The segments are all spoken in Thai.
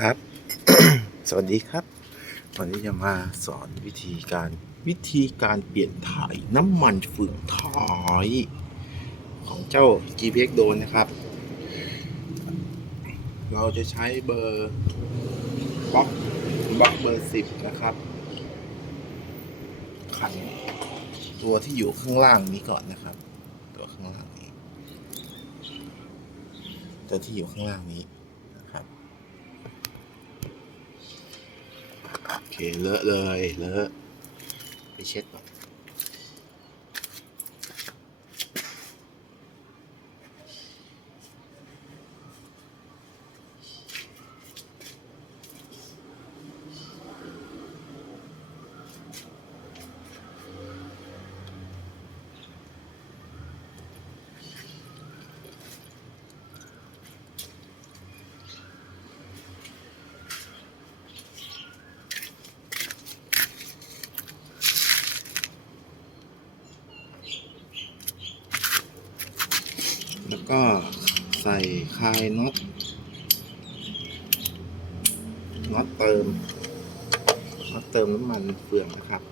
ครับ สวัสดีครับ วันนี้จะมาสอนวิธีการวิธีการเปลี่ยนถ่ายน้ำมันฝึกถ่ายของเจ้า GPX โดนนะครับ เราจะใช้เบอร์บล็อกบล็อกเบอร์สิบนะครับขันตัวที่อยู่ข้างล่างนี้ก่อนนะครับ ตัวข้างล่างนี้ ตัวที่อยู่ข้างล่างนี้นะครับ โอ เคเลอะเลยเลอะไปเช็ดก่อน แล้วก็ใส่คลายน็อตน็อตเติมน็อตเติมน้ำมันเฟืองนะครับ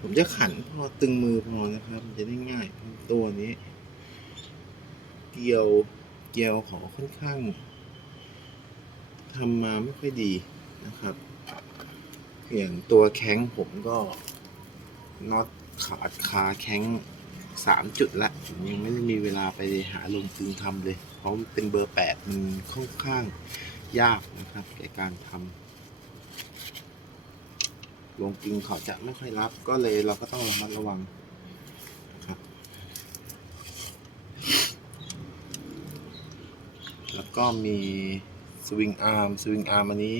ผมจะขันพอตึงมือพอนะครับ มันจะได้ง่ายตัวนี้เกลียวเกลียวขอค่อนข้างทำมาไม่ค่อยดีนะครับ อย่างตัวแข้งผมก็น็อตขาดคาแข้ง สามจุดละผมยังไม่ได้มีเวลาไปหาลงตึงทำเลย เพราะเป็นเบอร์แปดมันค่อนข้างยากนะครับในการทำลงกึงเขาจะไม่ค่อยรับ ก็เลยเราก็ต้องระมัดระวังนะครับ แล้วก็มีสวิงอาร์มสวิงอาร์มอันนี้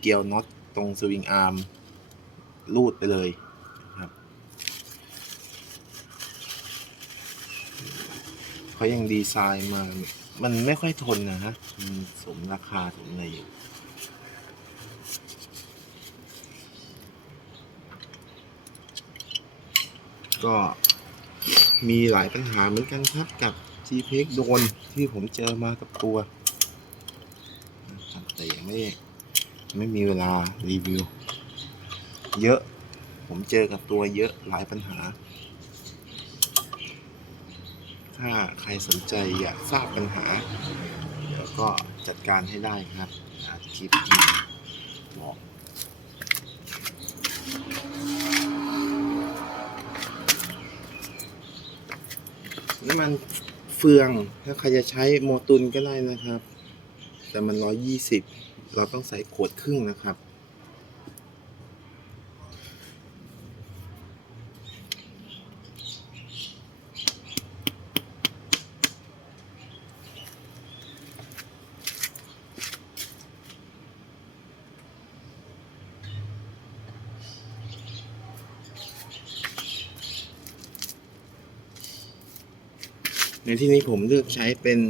เกียวน็อตตรงสวิงอาร์มรูดไปเลยนะครับ เขายังดีไซน์มา มันไม่ค่อยทนนะฮะมันสมราคาสมอะไรอยู่ก็มีหลายปัญหาเหมือนกันครับกับ GPX โดนที่ผมเจอมากับตัวแต่ยังไม่ไม่มีเวลารีวิว เยอะ ผมเจอกับตัวเยอะหลายปัญหา ถ้าใครสนใจอยากทราบปัญหา เดี๋ยวก็จัดการให้ได้ครับอาคลิปมาบอกน้ำมันเฟือง ถ้าใครจะใช้โมตุนก็ได้นะครับ แต่มันร้อยยี่สิบเราต้องใส่ขวดครึ่งนะครับ ในที่นี้ผมเลือกใช้เป็น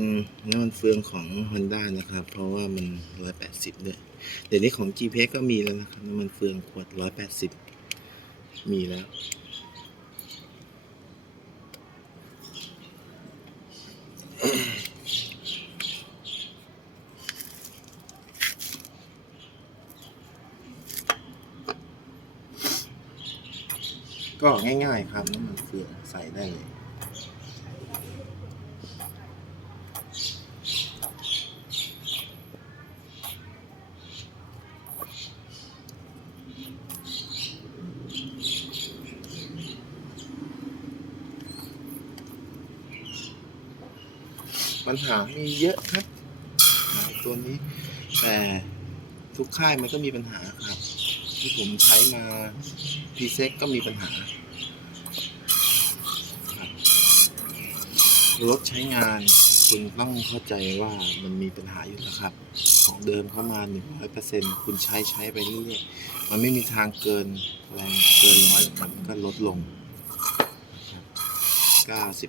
น้ำมันเฟืองของ Honda นะครับ เพราะว่ามัน 180 ด้วย เดี๋ยวนี้ของ GPS ก็มีแล้วนะครับน้ำมันเฟืองขวด 180 มีแล้ว ก็ง่ายๆครับน้ำมันเฟืองใส่ได้เลย ปัญหามีเยอะครับตัวนี้ แต่ทุกค่ายมันก็มีปัญหาครับ ที่ผมใช้มาพีเซ็กก็มีปัญหาครถใช้งานคุณต้องเข้าใจว่ามันมีปัญหาอยู่แล้วครับ ของเดิมเข้ามา 100%คุณใช้ใช้ไปเรื่อยๆมันไม่มีทางเกินแรงเกินร้อยมันก็ลดลงนะครับ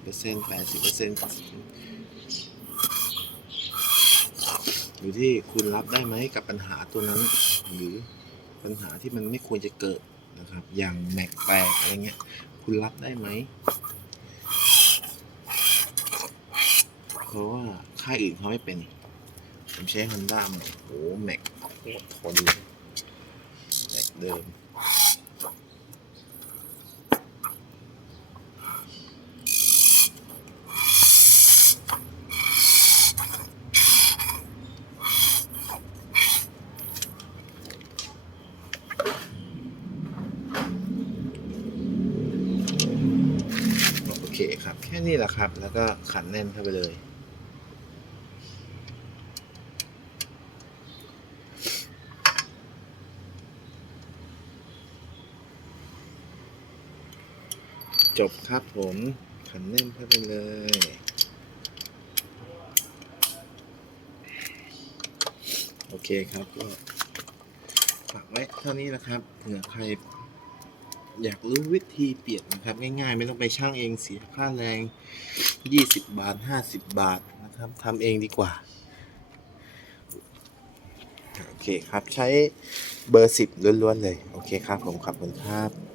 90% 80% อยู่ที่คุณรับได้ไหมกับปัญหาตัวนั้น หรือปัญหาที่มันไม่ควรจะเกิดนะครับ อย่างแม็กแตกอะไรเงี้ย คุณรับได้ไหมเพราะว่าค่ายอื่นเขาไม่เป็น ผมใช้ Honda มาโอ้โหแม็กโคตรทนเลยแม็กเดิม โอเค ค่นี้แหละครับ แล้วก็ขันแน่นเข้าไปเลยจบครับผมขันแน่นเข้าไปเลย โอเคครับก็ฝากไว้เท่านี้นะครับเผื่อใคร อยากรู้วิธีเปลี่ยนนะครับ ง่ายๆ ไม่ต้องไปช่างเองเสียค่าแรง 20 บาท 50 บาทนะครับทำเองดีกว่า โอเคครับใช้เบอร์ 10ล้วนๆเลย โอเคครับผมขอบคุณครับ